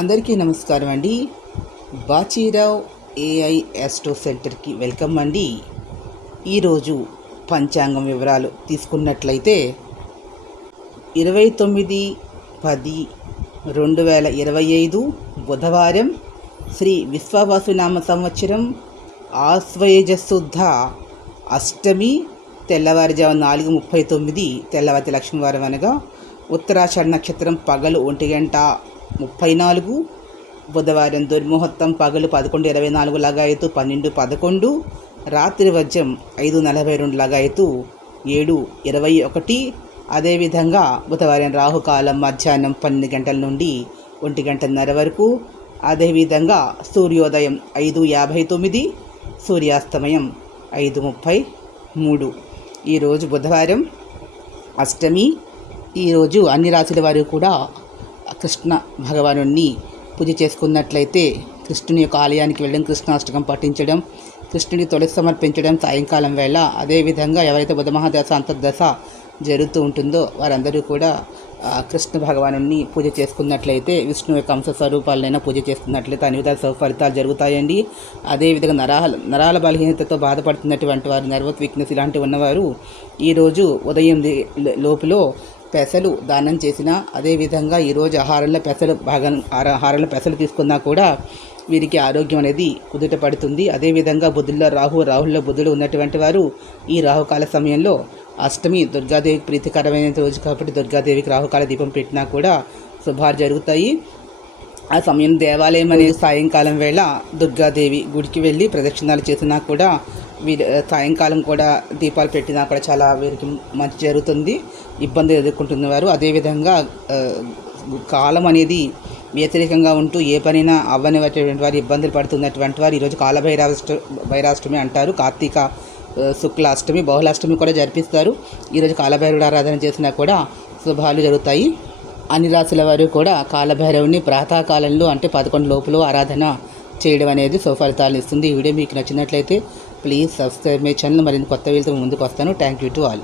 అందరికీ నమస్కారం అండి. బాచీరావ్ ఏఐ యాస్ట్రో సెంటర్కి వెల్కమ్ అండి. ఈరోజు పంచాంగం వివరాలు తీసుకున్నట్లయితే 29/10/2025 బుధవారం, శ్రీ విశ్వావసునామ సంవత్సరం, ఆశ్వయుజ శుద్ధ అష్టమి, తెల్లవారుజాము 4:39 తెల్లవారి లక్ష్మీవారం అనగా ఉత్తరాషాఢ నక్షత్రం పగలు 1:34, బుధవారం దుర్ముహూర్తం పగలు 11:24 లగాయతు 12:11, రాత్రి వజ్రం 5:42 లగాయతు 7:21. అదేవిధంగా బుధవారం రాహుకాలం మధ్యాహ్నం 12 గంటల నుండి 1:30 వరకు. అదేవిధంగా సూర్యోదయం 5:59, సూర్యాస్తమయం 5:33. ఈరోజు బుధవారం అష్టమి. ఈరోజు అన్ని రాశుల వారు కూడా కృష్ణ భగవాను పూజ చేసుకున్నట్లయితే కృష్ణుని యొక్క ఆలయానికి వెళ్ళడం, కృష్ణాష్టకం పఠించడం, కృష్ణుని తులసి సమర్పించడం సాయంకాలం వేళ. అదేవిధంగా ఎవరైతే బుధ మహాదశ అంతర్దశ జరుగుతూ ఉంటుందో వారందరూ కూడా కృష్ణ భగవాను పూజ చేసుకున్నట్లయితే, విష్ణు యొక్క అంశ స్వరూపాలనైనా పూజ చేసుకున్నట్లయితే అన్ని విధాల ఫలితాలు జరుగుతాయండి. అదేవిధంగా నరాల బలహీనతతో బాధపడుతున్నటువంటి వారు, నర్వస్ వీక్నెస్ ఇలాంటివి ఉన్నవారు ఈరోజు ఉదయం లోపులో పెసలు దానం చేసిన, అదేవిధంగా ఈరోజు ఆహారంలో పెసలు తీసుకున్నా కూడా వీరికి ఆరోగ్యం అనేది కుదుట పడుతుంది. అదేవిధంగా బుధుల్లో రాహుల్లో బుధుడు ఉన్నటువంటి వారు ఈ రాహుకాల సమయంలో అష్టమి దుర్గాదేవికి ప్రీతికరమైన రోజు కాబట్టి దుర్గాదేవికి రాహుకాల దీపం పెట్టినా కూడా శుభాలు జరుగుతాయి. ఆ సమయం దేవాలయం అనేది సాయంకాలం వేళ దుర్గాదేవి గుడికి వెళ్ళి ప్రదక్షిణాలు చేసినా కూడా సాయంకాలం కూడా దీపాలు పెట్టినా కూడా చాలా వీరికి మంచి జరుగుతుంది, ఇబ్బంది ఎదుర్కొంటున్నవారు. అదేవిధంగా కాలం అనేది వ్యతిరేకంగా ఉంటూ ఏ పనైనా అవ్వనివ్వటువంటి వారు, ఇబ్బందులు పడుతున్నటువంటి వారు ఈరోజు కాలభైరాష్టమి అంటారు. కార్తీక శుక్లాష్టమి, బహుళాష్టమి కూడా జరిపిస్తారు. ఈరోజు కాలభైరవుడు ఆరాధన చేసినా కూడా శుభాలు జరుగుతాయి. అన్ని రాశుల వారు కూడా కాలభైరవుని ప్రాతకాలంలో అంటే 11 లోపులో ఆరాధన చేయడం అనేది సుఫలితాలను ఇస్తుంది. ఈ వీడియో మీకు నచ్చినట్లయితే ప్లీజ్ సబ్స్క్రైబ్ మై ఛానల్. మరిన్ని కొత్త వీడియోతో ముందుకు వస్తాను. Thank you to all.